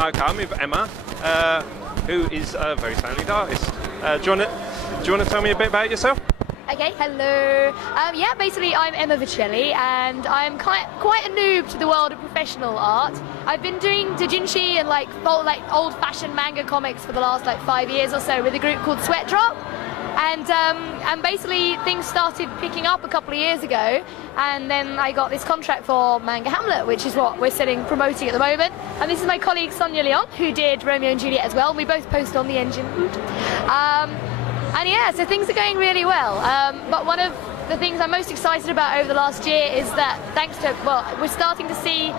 Okay, I'm with Emma, who is a very talented artist. Do you want to tell me a bit about yourself? Okay, hello. Yeah, basically I'm Emma Vieceli, and I'm quite a noob to the world of professional art. I've been doing doujinshi and like old-fashioned manga comics for the last 5 years or so with a group called Sweat Drop. And basically things started picking up a couple of years ago, and then I got this contract for Manga Hamlet, which is what we're promoting at the moment. And this is my colleague Sonia Leon, who did Romeo and Juliet as well. We both post on the engine. And yeah, so things are going really well. But one of the things I'm most excited about over the last year is that thanks to, well, we're starting to see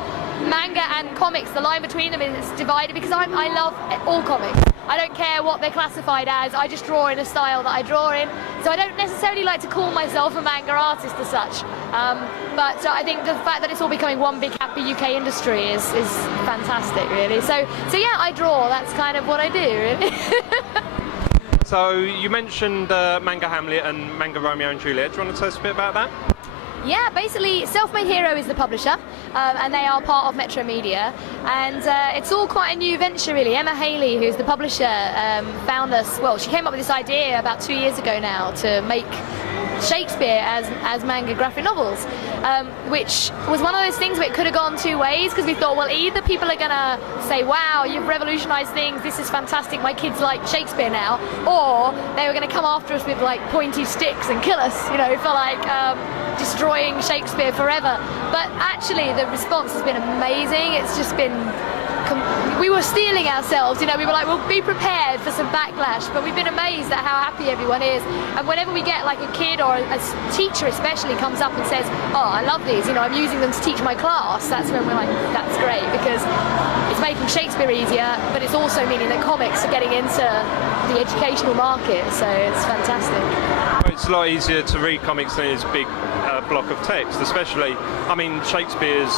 manga and comics, the line between them is divided, because I love all comics. I don't care what they're classified as, I just draw in a style that I draw in. So I don't necessarily like to call myself a manga artist as such. But I think the fact that it's all becoming one big happy UK industry is fantastic, really. So yeah, I draw, that's kind of what I do, really. So you mentioned Manga Hamlet and Manga Romeo and Juliet. Do you want to tell us a bit about that? Yeah, basically Self-Made Hero is the publisher, and they are part of Metro Media, and it's all quite a new venture really. Emma Haley, who's the publisher, found us, well, she came up with this idea about 2 years ago now to make Shakespeare as manga graphic novels, which was one of those things where it could have gone two ways, because we thought, well, either people are gonna say, wow, you've revolutionized things, this is fantastic, my kids like Shakespeare now, or they were gonna come after us with like pointy sticks and kill us, you know, for like destroying Shakespeare forever. But actually the response has been amazing. It's just been, we were stealing ourselves, you know, we were like, we'll be prepared for some backlash, but we've been amazed at how happy everyone is. And whenever we get like a kid or a teacher especially comes up and says, oh, I love these, you know, I'm using them to teach my class, that's when we're like, that's great, because it's making Shakespeare easier, but it's also meaning that comics are getting into the educational market, so it's fantastic. Well, it's a lot easier to read comics than it is big block of text, especially, I mean, Shakespeare's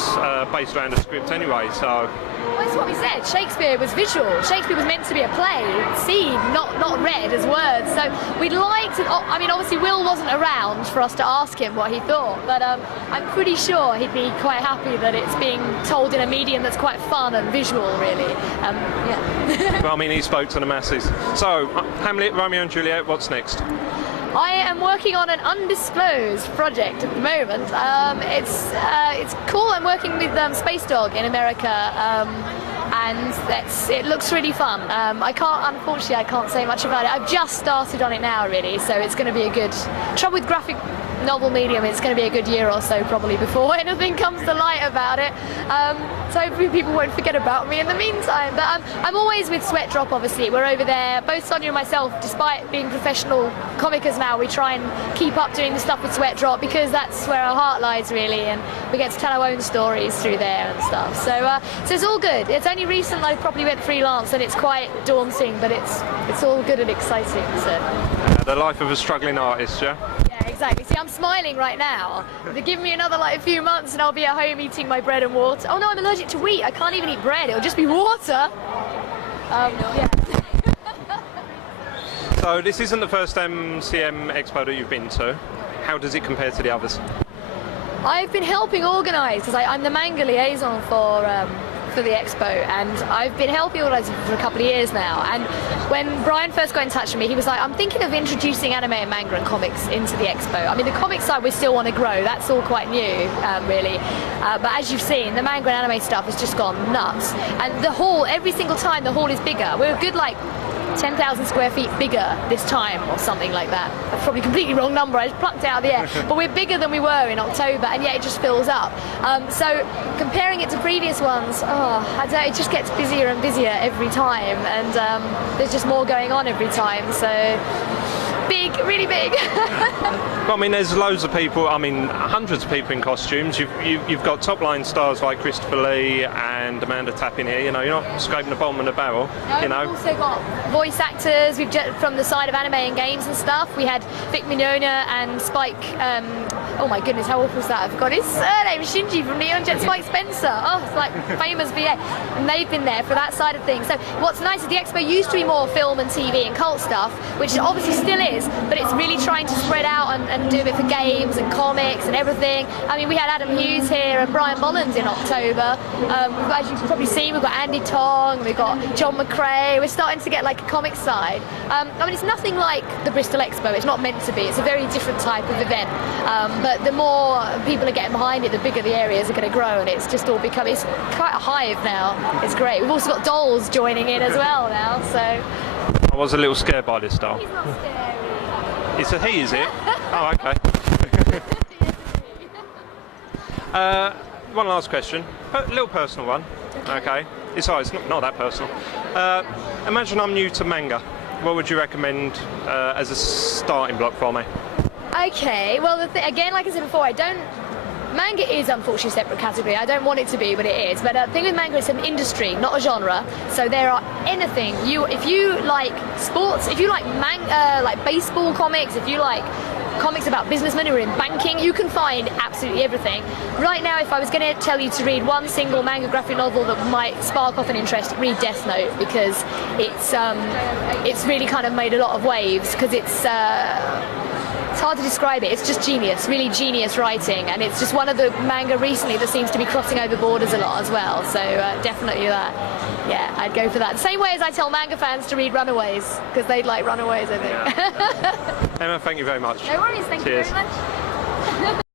based around a script anyway, so... Well, that's what we said. Shakespeare was visual. Shakespeare was meant to be a play, seen, not read as words. So we'd like to. I mean, obviously, Will wasn't around for us to ask him what he thought, but I'm pretty sure he'd be quite happy that it's being told in a medium that's quite fun and visual, really. Yeah. Well, I mean, he spoke to the masses. So, Hamlet, Romeo and Juliet. What's next? I am working on an undisclosed project at the moment. It's cool. I'm working with Space Dog in America, and it looks really fun. Unfortunately, I can't say much about it. I've just started on it now, really, so it's going to be a good. Trouble with graphic novel medium, it's going to be a good year or so probably before anything comes to light about it. So hopefully people won't forget about me in the meantime. But I'm always with Sweat Drop, obviously. We're over there, both Sonia and myself, despite being professional comicers now, we try and keep up doing the stuff with Sweat Drop because that's where our heart lies, really, and we get to tell our own stories through there and stuff. So it's all good. It's only recent I probably went freelance, and it's quite daunting, but it's all good and exciting. So. The life of a struggling artist, yeah? Yeah, exactly. See, I'm smiling right now. They give me another few months and I'll be at home eating my bread and water. Oh no, I'm allergic to wheat. I can't even eat bread. It'll just be water. Yeah. So this isn't the first MCMExpo that you've been to. How does it compare to the others? I've been helping organise, because I'm the manga liaison for the Expo, and I've been helping organise it for a couple of years now. And when Brian first got in touch with me, he was like, I'm thinking of introducing anime and manga and comics into the Expo. I mean, the comic side we still want to grow, that's all quite new, really. But as you've seen, the manga and anime stuff has just gone nuts. And the hall, every single time the hall is bigger. We're a good 10,000 square feet bigger this time or something like that. That's probably a completely wrong number, I just plucked it out of the air. But we're bigger than we were in October, and yet it just fills up. So comparing it to previous ones, I don't know, it just gets busier and busier every time, and there's just more going on every time. So big, really big. Well, I mean, there's loads of people, I mean, hundreds of people in costumes. You've got top-line stars like Christopher Lee and Amanda Tapping here, you know, you're not scraping the bottom of the barrel, no, you know. We've also got voice actors, from the side of anime and games and stuff. We had Vic Mignogna and Spike oh my goodness, how awful is that? I forgot his surname, Shinji from Neon Jet Spike Spencer. Oh, it's like famous VA. And they've been there for that side of things. So what's nice is the Expo used to be more film and TV and cult stuff, which it obviously still is, but it's really trying to spread out and do a bit for games and comics and everything. I mean, we had Adam Hughes here and Brian Bollins in October. As you've probably seen, we've got Andy Tong, we've got John McRae. We're starting to get like a comic side. I mean, it's nothing like the Bristol Expo. It's not meant to be. It's a very different type of event. But the more people are getting behind it, the bigger the areas are going to grow, and it's just all become, it's quite a hive now. It's great. We've also got dolls joining in as well now, so. I was a little scared by this doll. He's not scary. It's a he, is it? Oh, okay. One last question, a little personal one. Okay. It's not that personal. Imagine I'm new to manga. What would you recommend as a starting block for me? Okay, well, again, like I said before, manga is unfortunately a separate category. I don't want it to be, but it is. But the thing with manga, it's an industry, not a genre. So there are anything. If you like sports, if you like like baseball comics, if you like comics about businessmen who are in banking, you can find absolutely everything. Right now, if I was going to tell you to read one single manga graphic novel that might spark off an interest, read Death Note, because it's really kind of made a lot of waves, because it's hard to describe it. It's just genius, really genius writing, and it's just one of the manga recently that seems to be crossing over borders a lot as well. So definitely that. Yeah, I'd go for that. Same way as I tell manga fans to read Runaways, because they'd like Runaways, I think. Yeah. Emma, thank you very much. No worries, thank Cheers. you very much.